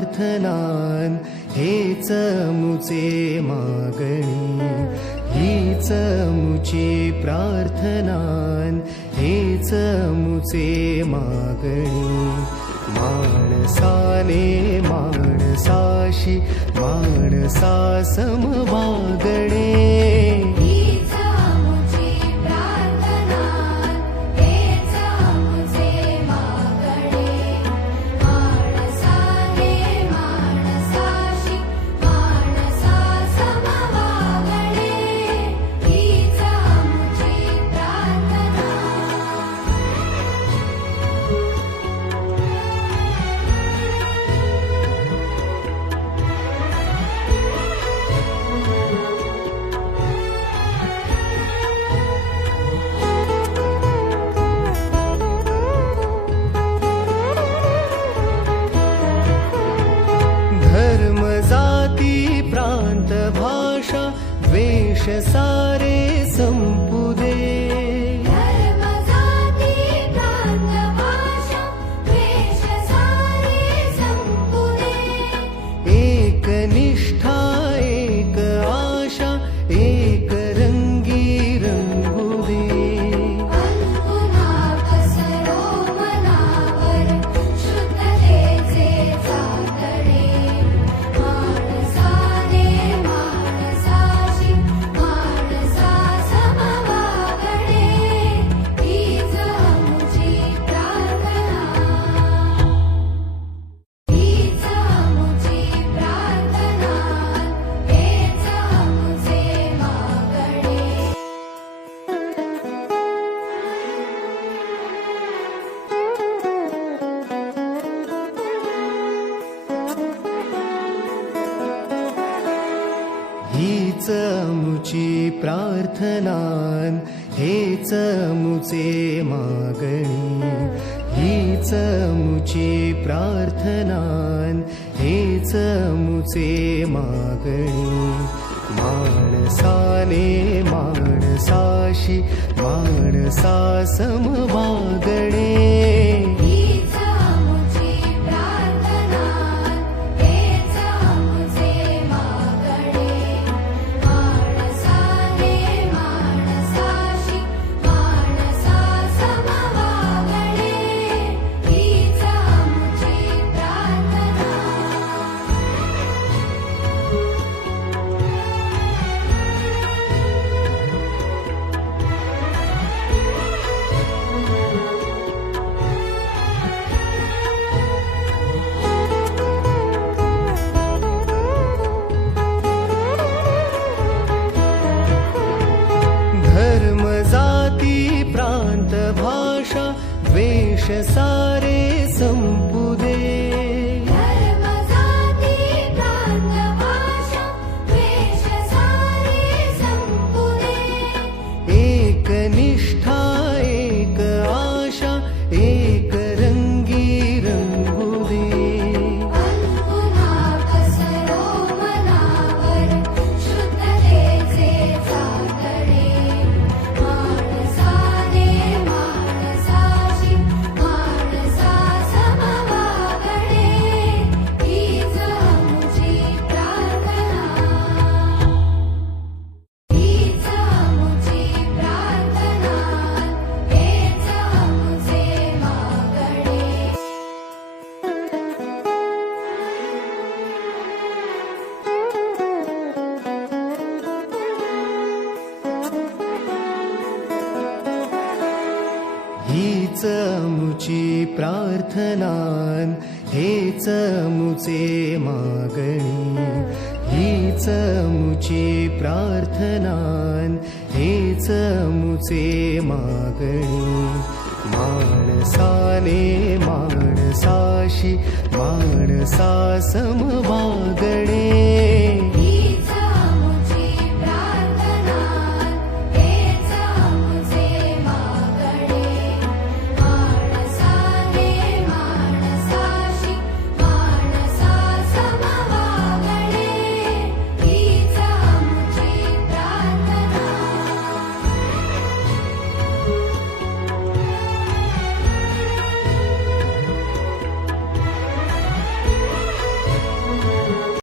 प्रार्थनान हेच मुचे मागणी, हीच मुची प्रार्थनान हेच मुचे मागणी. माणसाने माणसाशी माणसा सम वागणे, प्रांत भाषा द्वेष सारे संपू दे. धर्म जाती प्रांत भाषा द्वेष सारे संपू दे. एक निष्ठा एक आशा एक रंगी रंगू दे. पुन्हा पसरो मनावर शुद्धतेचे चाकणे. हीच मुची प्रार्थनान हेच मुचे मागणी, हीच मुची प्रार्थनान हेच मुचे मागणी. माणसाने माणसाशी माणसा सम वागणे, धर्म जाती प्रांत भाषा द्वेष सारे संपू दे. धर्म जाती प्रांत भाषा द्वेष सारे संपू दे. एक निष्ठा एक आशा एक रंगी रंगू दे. पुन्हा पसरो मनावर शुद्धतेचे चाकणे. माणसाने माणसाशी माणसा सम वागणे. हीच मुची प्रार्थना, हीच मुची प्रार्थना, हेच मुचे मागणे. हीच मुची प्रार्थनान हेच मुचे मागणी, हीच मुची प्रार्थनान हेच मुचे मागणी. माणसाने माणसाशी माणसा सम वागणे,